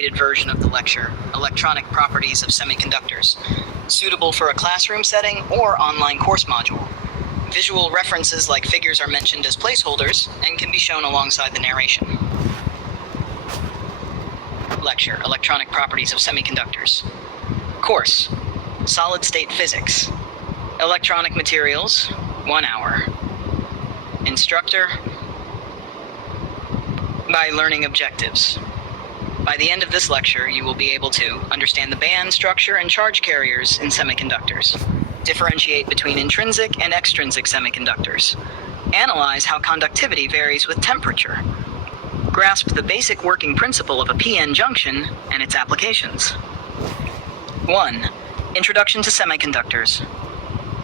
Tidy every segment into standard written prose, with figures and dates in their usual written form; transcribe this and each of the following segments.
abbreviated version of the lecture, Electronic Properties of Semiconductors, suitable for a classroom setting or online course module. Visual references like figures are mentioned as placeholders and can be shown alongside the narration. Lecture, Electronic Properties of Semiconductors. Course, Solid-State Physics. Electronic Materials, 1 hour. Instructor, by learning objectives. By the end of this lecture, you will be able to understand the band structure and charge carriers in semiconductors, differentiate between intrinsic and extrinsic semiconductors, analyze how conductivity varies with temperature, grasp the basic working principle of a p-n junction and its applications. 1. Introduction to semiconductors.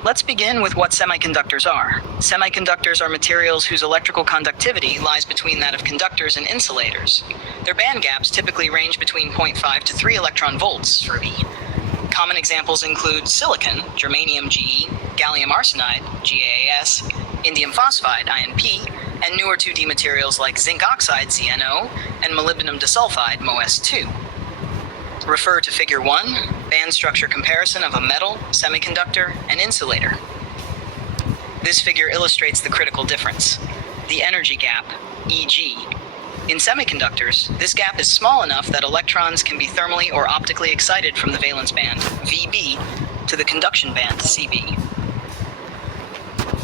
Let's begin with what semiconductors are. Semiconductors are materials whose electrical conductivity lies between that of conductors and insulators. Their band gaps typically range between 0.5 to 3 electron volts for V. Common examples include silicon, germanium Ge, gallium arsenide, GaAs, indium phosphide, InP, and newer 2D materials like zinc oxide, ZnO, and molybdenum disulfide, MoS2. Refer to Figure 1, band structure comparison of a metal, semiconductor, and insulator. This figure illustrates the critical difference, the energy gap, Eg. In semiconductors, this gap is small enough that electrons can be thermally or optically excited from the valence band, Vb, to the conduction band, Cb.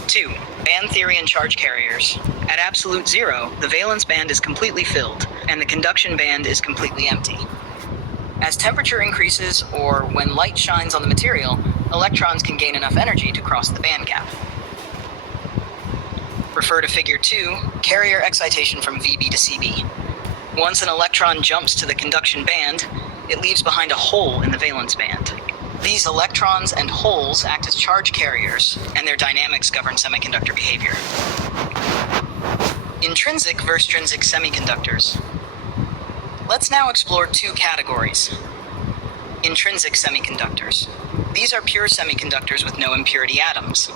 2. Band theory and charge carriers. At absolute zero, the valence band is completely filled, and the conduction band is completely empty. As temperature increases, or when light shines on the material, electrons can gain enough energy to cross the band gap. Refer to Figure 2, carrier excitation from Vb to Cb. Once an electron jumps to the conduction band, it leaves behind a hole in the valence band. These electrons and holes act as charge carriers, and their dynamics govern semiconductor behavior. Intrinsic versus extrinsic semiconductors. Let's now explore 2 categories. Intrinsic semiconductors. These are pure semiconductors with no impurity atoms.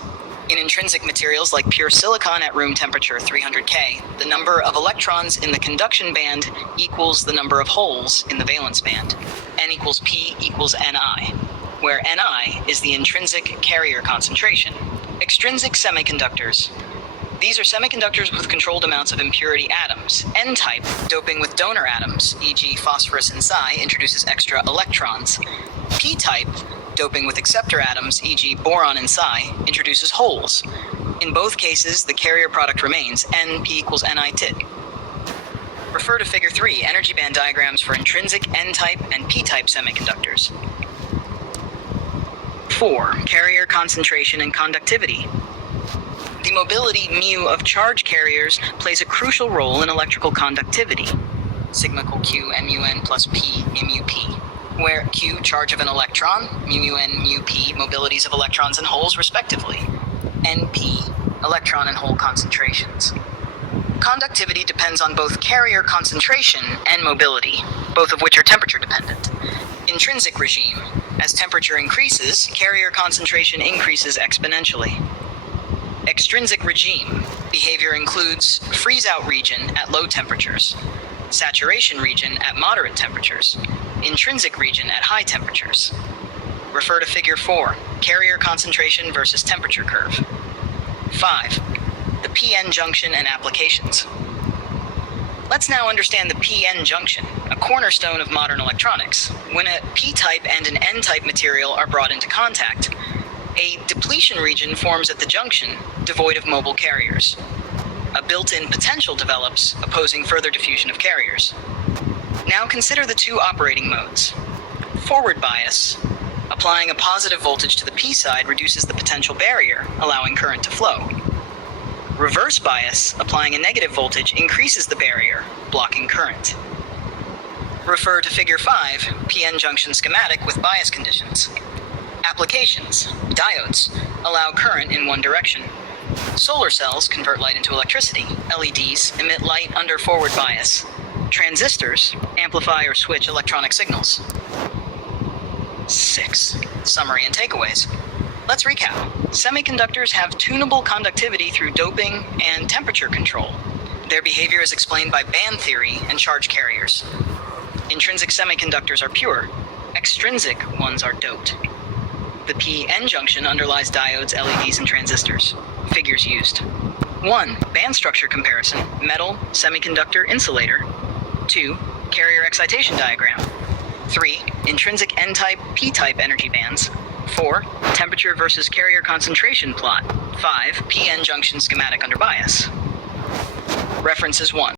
In intrinsic materials like pure silicon at room temperature 300 K, the number of electrons in the conduction band equals the number of holes in the valence band. N equals P equals Ni, where Ni is the intrinsic carrier concentration. Extrinsic semiconductors. These are semiconductors with controlled amounts of impurity atoms. N-type, doping with donor atoms, e.g. phosphorus and Si, introduces extra electrons. P-type, doping with acceptor atoms, e.g. boron and Si, introduces holes. In both cases, the carrier product remains, Np equals Ni tit. Refer to Figure 3, energy band diagrams for intrinsic N-type and P-type semiconductors. 4. Carrier concentration and conductivity. The mobility mu of charge carriers plays a crucial role in electrical conductivity. Sigma equal Q mun plus P mu P, where Q charge of an electron, mun mu P mobilities of electrons and holes respectively, Np electron and hole concentrations. Conductivity depends on both carrier concentration and mobility, both of which are temperature dependent. Intrinsic regime. As temperature increases, carrier concentration increases exponentially. Extrinsic regime. Behavior includes freeze-out region at low temperatures, saturation region at moderate temperatures, intrinsic region at high temperatures. Refer to Figure 4, carrier concentration versus temperature curve. 5. The p-n junction and applications. Let's now understand the p-n junction, a cornerstone of modern electronics. When a p-type and an n-type material are brought into contact, a depletion region forms at the junction, devoid of mobile carriers. A built-in potential develops, opposing further diffusion of carriers. Now consider the 2 operating modes. Forward bias. Applying a positive voltage to the P side reduces the potential barrier, allowing current to flow. Reverse bias. Applying a negative voltage increases the barrier, blocking current. Refer to Figure 5, p-n junction schematic with bias conditions. Applications. Diodes allow current in one direction. Solar cells convert light into electricity. LEDs emit light under forward bias. Transistors amplify or switch electronic signals. 6. Summary and takeaways. Let's recap. Semiconductors have tunable conductivity through doping and temperature control. Their behavior is explained by band theory and charge carriers. Intrinsic semiconductors are pure. Extrinsic ones are doped. The p-n junction underlies diodes, LEDs, and transistors. Figures used. 1. Band structure comparison. Metal, semiconductor, insulator. 2. Carrier excitation diagram. 3. Intrinsic n-type, p-type energy bands. 4. Temperature versus carrier concentration plot. 5. p-n junction schematic under bias. References 1.